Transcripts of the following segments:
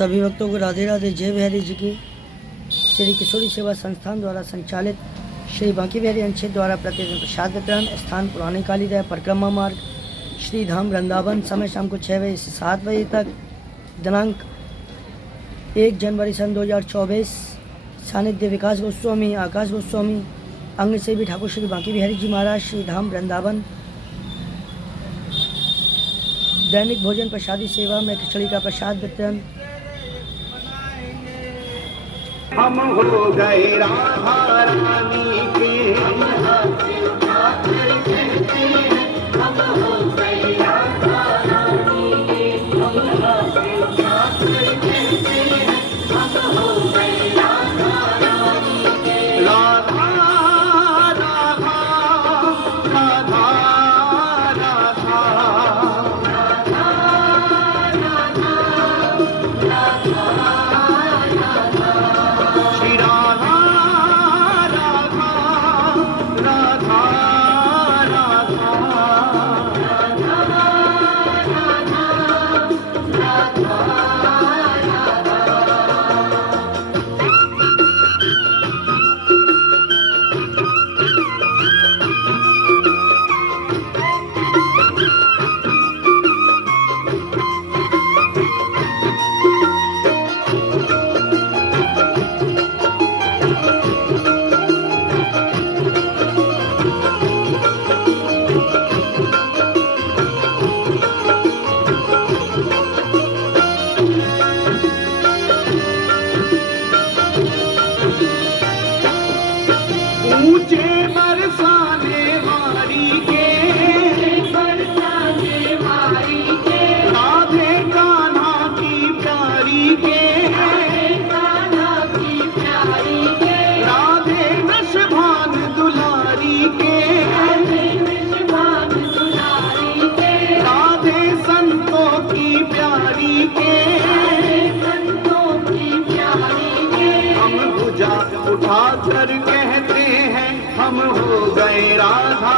सभी भक्तों को राधे राधे। जय बिहारी जी की। श्री किशोरी सेवा संस्थान द्वारा संचालित श्री बांके बिहारी अंचल द्वारा प्रतिदिन प्रसाद वितरण। स्थान पुराने कालीदह परिक्रमा मार्ग, श्री धाम वृंदावन। समय शाम को 6 बजे से 7 बजे तक। दिनांक 1 जनवरी सन 2024। सानिध्य विकास गोस्वामी, आकाश गोस्वामी, अंग सेवी ठाकुर श्री बांके बिहारी जी महाराज, श्री धाम वृंदावन। दैनिक भोजन प्रसादी सेवा में खिचड़ी का प्रसाद वितरण। हम हो गए राधा रानी के, हम हो गए राधा रानी के, हम हो गए राधा रानी के। राधा राधा राधा ऊंचे बरसाने वाली के, राधे कान्हा की प्यारी के, राधे वृषभान दुलारी के, राधे संतों की प्यारी के। हम भुजा उठा कर कहते हैं हम हो गए राधा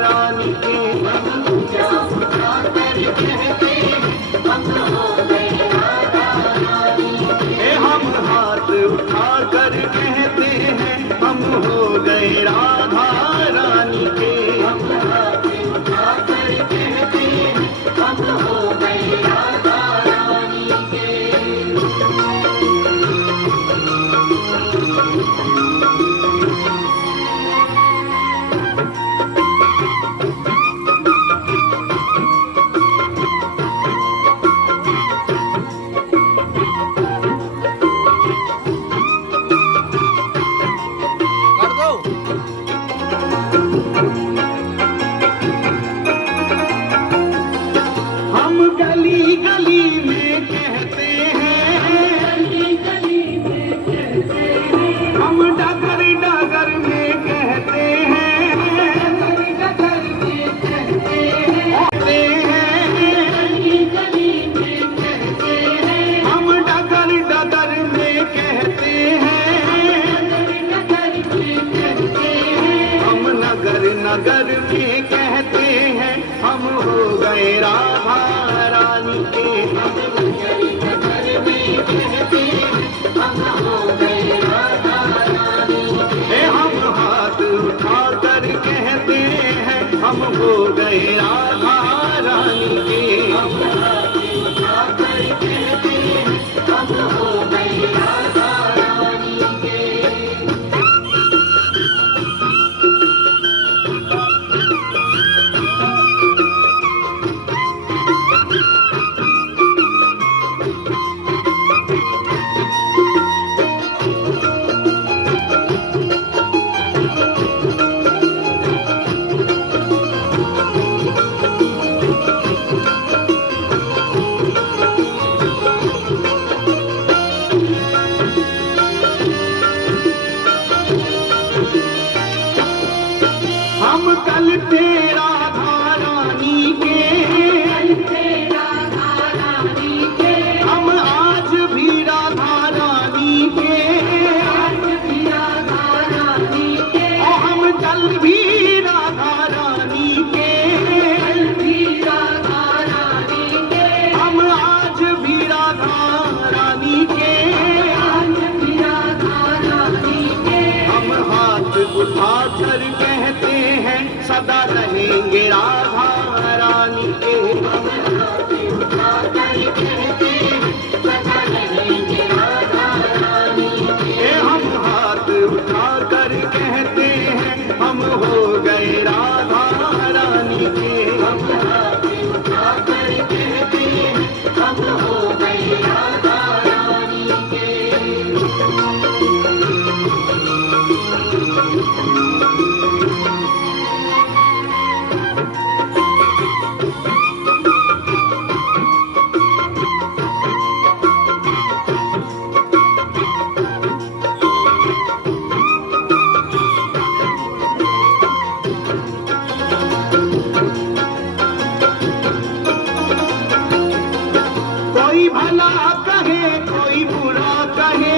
रानी के। हम भुजा उठा कर कहते हैं हम हो गए राधा रानी के। हम हाथ उठा कर कहते हैं हम हो गए राधा रानी के। हम हाथ उठा कर कहते हैं हम हो गए राधा रानी के। हम गली गली में कहते हैं, हम डगर डगर में कहते हैं, हम डगर डगर में कहते हैं, हम नगर नगर में कहते हैं हम हो गए राधा रानी के। हम नगर नगर में कहते हैं हम हो गए राधा रानी के। हम हाथ उठा कर कहते हैं हम हो गए राधा रानी के। हम हाथ उठा कर कहते हैं हम हो गए राधा रानी के। उठाकर कहते हैं सदा रहेंगे राधा रानी के। हम हाथ उठाकर कहते हैं सदा रहेंगे राधा रानी के। हम हाथ उठाकर कहते हैं हम हो गए राधा रानी के। हम हाथ उठाकर कहते हैं हम हो गए राधा रानी के। कोई भला कहे कोई बुरा कहे,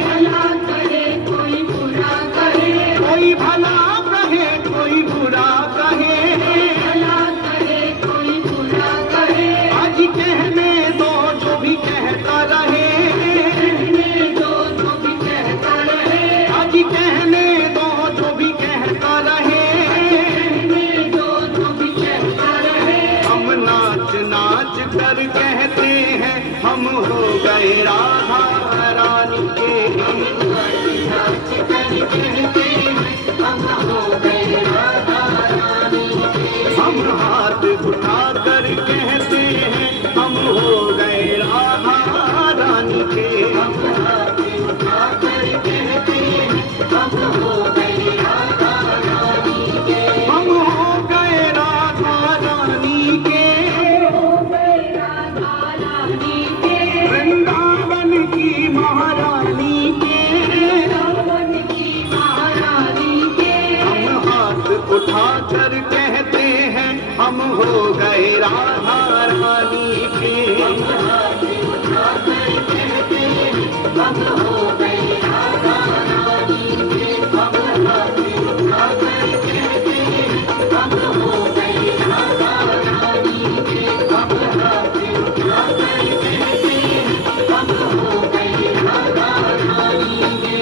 भला कहे कोई बुरा कहे, कोई भला कहे कोई बुरा कहे, भला कहे कोई बुरा कहे। आज कहने दो जो भी कहता रहे, कहने दो जो भी कहता रहे। आज कहने दो जो भी कहता रहे, कहने दो जो भी कहता रहे। हम नाच नाच कर कहते हैं हम हो गए राधा रानी के। हम नाच नाच कर कहते हैं हम हो गए राधा रानी के। हम हाथ उठाकर कहते हैं हम हो गए राधा रानी के। हम हाथ उठाकर कहते हैं हम हो गए राधा रानी के। हम हो गए राधा रानी के। वृंदावन की महारानी के, वृंदावन की महारानी के। हम हाथ उठाकर कहते हैं हम हो गए राधा रानी के। हम हाथ उठाकर कहते हैं हम हो गए राधा रानी के। हम हाथ उठाकर कहते हैं हम हो गए राधा रानी के। हम हाथ उठाकर कहते हैं हम हो गए राधा रानी के।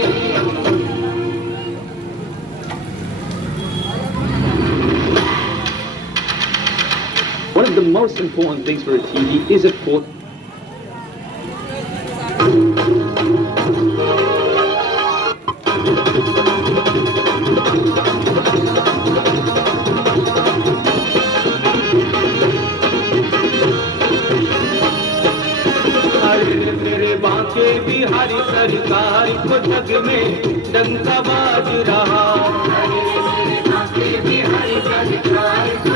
One of the most important things for a TV is, of course, अरे मेरे बांके बिहारी सरकार को जग में डंका बाज रहा। अरे मेरे बांके बिहारी सरकार को